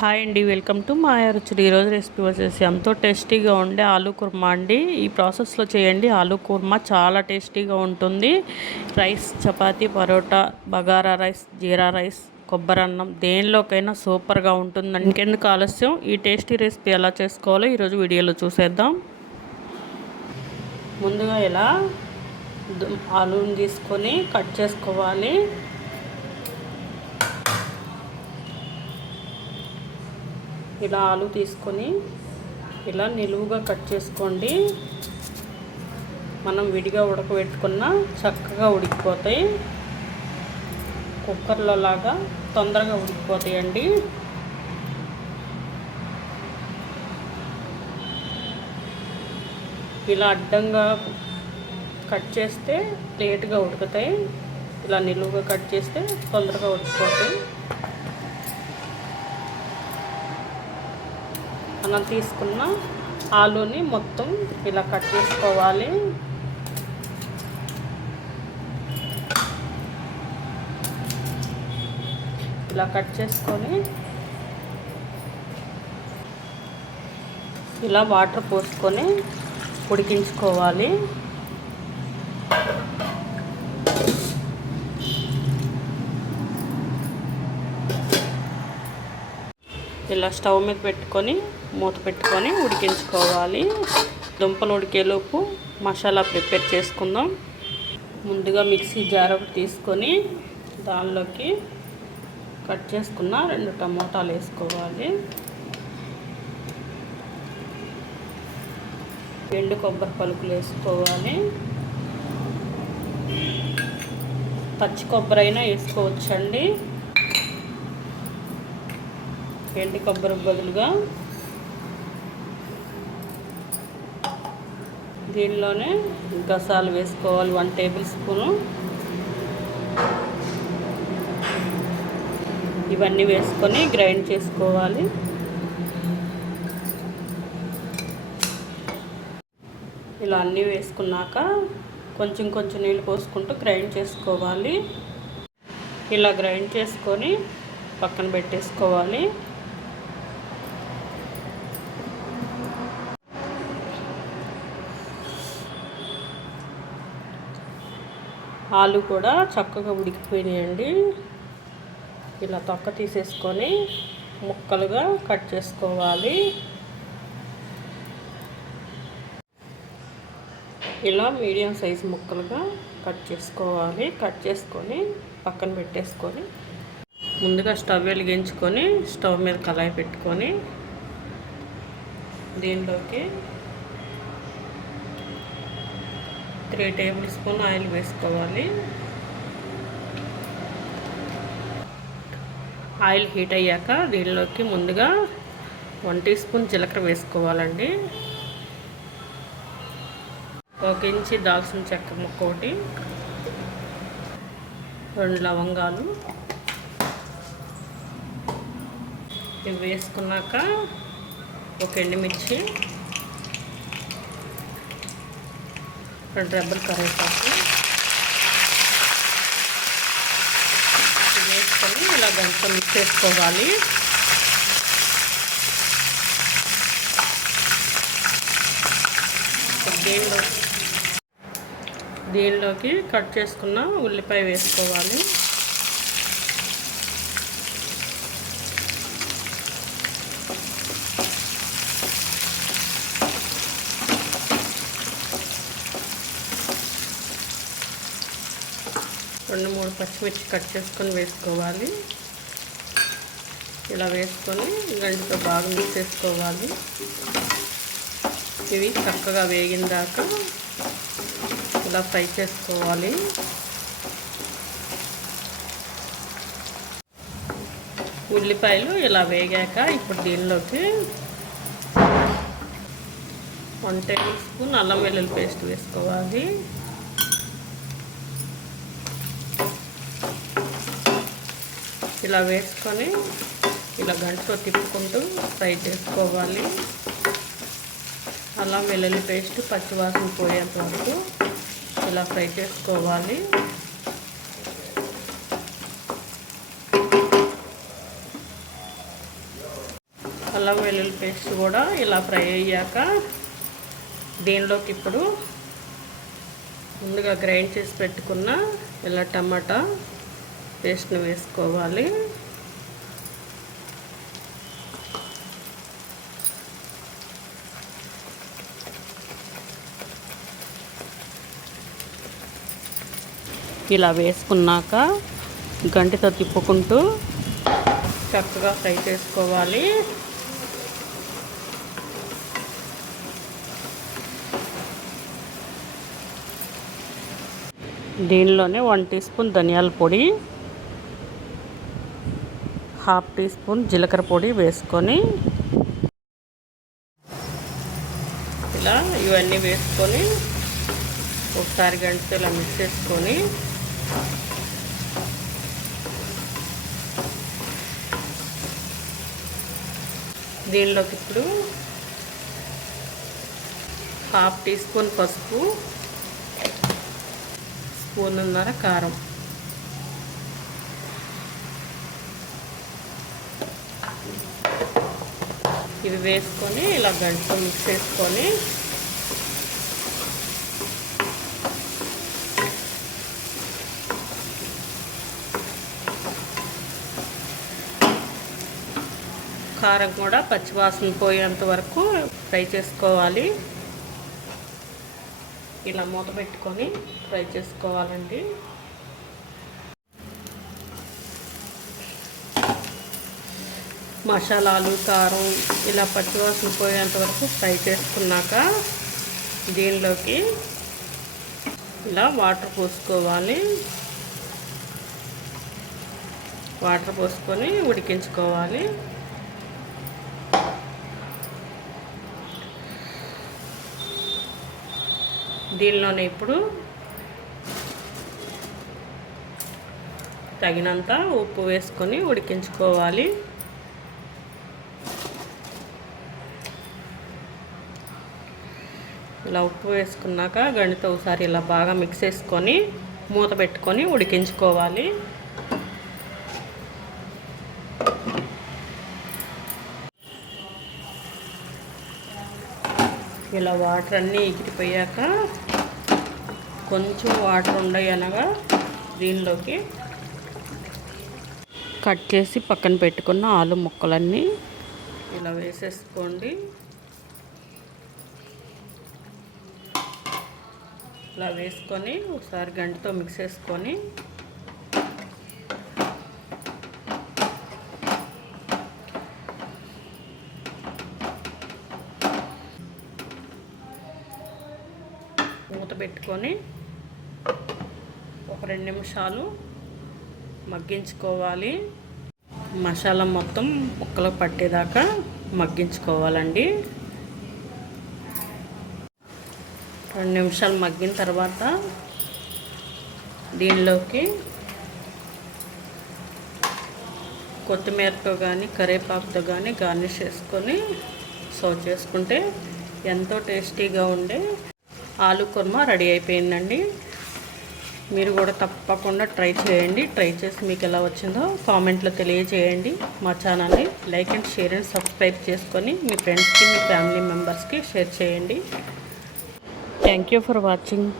Hi అండి, welcome to మాయా రుచులు. ఈరోజు రెసిపీ వచ్చేసి ఎంతో టేస్టీగా ఉండే ఆలూ కుర్మా అండి. ఈ ప్రాసెస్లో చేయండి. ఆలూ కుర్మా చాలా టేస్టీగా ఉంటుంది. రైస్, చపాతీ, పరోటా, బగారా రైస్, జీరా రైస్, కొబ్బరి అన్నం దేనిలోకైనా సూపర్గా ఉంటుందండి. ఇంకెందుకు ఆలస్యం, ఈ టేస్టీ రెసిపీ ఎలా చేసుకోవాలో ఈరోజు వీడియోలో చూసేద్దాం. ముందుగా ఇలా ఆలూని తీసుకొని కట్ చేసుకోవాలి. ఇలా ఆలు తీసుకొని ఇలా నిలువుగా కట్ చేసుకోండి. మనం విడిగా ఉడకబెట్టుకున్న చక్కగా ఉడికిపోతాయి. కుక్కర్లో లాగా తొందరగా ఉడికిపోతాయండి. ఇలా అడ్డంగా కట్ చేస్తే లేట్గా ఉడుకుతాయి. ఇలా నిలువుగా కట్ చేస్తే తొందరగా ఉడికిపోతాయి. మనం తీసుకున్న ఆలూని మొత్తం ఇలా కట్ చేసుకోవాలి. ఇలా కట్ చేసుకొని ఇలా వాటర్ పోసుకొని ఉడికించుకోవాలి. ఇలా స్టవ్ మీద పెట్టుకొని మూత పెట్టుకొని ఉడికించుకోవాలి. దుంపలు ఉడికేలోపు మసాలా ప్రిపేర్ చేసుకుందాం. ముందుగా మిక్సీ జార్ ఒకటి తీసుకొని దానిలోకి కట్ చేసుకున్న 2 టమోటాలు వేసుకోవాలి. ఎండు కొబ్బరి పలుకులు వేసుకోవాలి. పచ్చి కొబ్బరి అయినా వేసుకోవచ్చండి. ఎండు కొబ్బరి బదులుగా దీనిలోనే గసాలు వేసుకోవాలి. 1 టేబుల్ స్పూను. ఇవన్నీ వేసుకొని గ్రైండ్ చేసుకోవాలి. ఇలా అన్నీ వేసుకున్నాక కొంచెం కొంచెం నీళ్ళు పోసుకుంటూ గ్రైండ్ చేసుకోవాలి. ఇలా గ్రైండ్ చేసుకొని పక్కన పెట్టేసుకోవాలి. ఆలు కూడా చక్కగా ఉడికిపోయినాయండి. ఇలా తొక్క తీసేసుకొని ముక్కలుగా కట్ చేసుకోవాలి. ఇలా మీడియం సైజు ముక్కలుగా కట్ చేసుకోవాలి. కట్ చేసుకొని పక్కన పెట్టేసుకొని ముందుగా స్టవ్ వెలిగించుకొని స్టవ్ మీద కళాయి పెట్టుకొని దీనిలోకి 3 టేబుల్ స్పూన్ ఆయిల్ వేసుకోవాలి. ఆయిల్ హీట్ అయ్యాక దీనిలోకి ముందుగా 1 టీ స్పూన్ జీలకర్ర వేసుకోవాలండి. 1 ఇంచి దాల్చిన చెక్క ముక్క ఒకటి, 2 లవంగాలు ఇవి వేసుకున్నాక 1 ఎండుమిర్చి, 2 రెబ్బలు కరివేపాకు వేసుకొని ఇలా గంట మిక్స్ చేసుకోవాలి. దీనిలోకి కట్ చేసుకున్న ఉల్లిపాయ వేసుకోవాలి. రెండు 3 పచ్చిమిర్చి కట్ చేసుకొని వేసుకోవాలి. ఇలా వేసుకొని గంటితో బాగా మిక్స్ చేసుకోవాలి. ఇవి చక్కగా వేగిన దాకా ఇలా ఫ్రై చేసుకోవాలి. ఉల్లిపాయలు ఇలా వేగాక ఇప్పుడు దీనిలోకి 1 టేబుల్ స్పూన్ అల్లం వెల్లుల్లి పేస్ట్ వేసుకోవాలి. ఇలా వేసుకొని ఇలా గంటతో తిప్పుకుంటూ ఫ్రై చేసుకోవాలి. అల్లం వెల్లుల్లి పేస్ట్ పచ్చివాసన పోయేంత వరకు ఇలా ఫ్రై చేసుకోవాలి. అల్లం వెల్లుల్లి పేస్ట్ కూడా ఇలా ఫ్రై అయ్యాక దీనిలోకి ఇప్పుడు ముందుగా గ్రైండ్ చేసి పెట్టుకున్న ఇలా టమాటా పేస్ట్ని వేసుకోవాలి. ఇలా వేసుకున్నాక గంటెతో తిప్పుకుంటూ చక్కగా ఫ్రై చేసుకోవాలి. దీనిలోనే 1 టీ స్పూన్ ధనియాల పొడి, 1/2 టీ స్పూన్ జీలకర్ర పొడి వేసుకొని ఇలా ఇవన్నీ వేసుకొని ఒకసారి గంటతో ఇలా మిక్స్ చేసుకొని దీనిలోకి ఇప్పుడు 1/2 టీ స్పూన్ పసుపు, స్పూన్నర కారం, ఇవి వేసుకొని ఇలా గంటతో మిక్స్ చేసుకొని కారం కూడా పచ్చివాసన పోయేంత వరకు ఫ్రై చేసుకోవాలి. ఇలా మూత పెట్టుకొని ఫ్రై చేసుకోవాలండి. మసాలాలు, కారం ఇలా పచ్చివాసన పోయేంత వరకు ఫ్రై చేసుకున్నాక దీనిలోకి ఇలా వాటర్ పోసుకోవాలి. వాటర్ పోసుకొని ఉడికించుకోవాలి. దీనిలోనే ఇప్పుడు తగినంత ఉప్పు వేసుకొని ఉడికించుకోవాలి. ఇలా ఉప్పు వేసుకున్నాక గంటతో ఒకసారి ఇలా బాగా మిక్స్ చేసుకొని మూత పెట్టుకొని ఉడికించుకోవాలి. ఇలా వాటర్ అన్నీ ఎగిరిపోయాక కొంచెం వాటర్ ఉన్నాయి అనగా దీనిలోకి కట్ చేసి పక్కన పెట్టుకున్న ఆలు ముక్కలన్నీ ఇలా వేసేసుకోండి. ఇలా వేసుకొని ఒకసారి గంటతో మిక్స్ చేసుకొని మూత పెట్టుకొని ఒక 2 నిమిషాలు మగ్గించుకోవాలి. మసాలా మొత్తం ముక్కలు పట్టేదాకా మగ్గించుకోవాలండి. 2 నిమిషాలు మగ్గిన తర్వాత దీనిలోకి కొత్తిమీరతో కానీ కరివేపాకుతో కానీ గార్నిష్ చేసుకొని సర్వ్ చేసుకుంటే ఎంతో టేస్టీగా ఉండే ఆలు కుర్మా రెడీ అయిపోయిందండి. మీరు కూడా తప్పకుండా ట్రై చేయండి. ట్రై చేసి మీకు ఎలా వచ్చిందో కామెంట్లో తెలియజేయండి. మా ఛానల్ని like and share and subscribe చేసుకొని మీ ఫ్రెండ్స్కి, మీ ఫ్యామిలీ మెంబర్స్కి షేర్ చేయండి. Thank you for watching.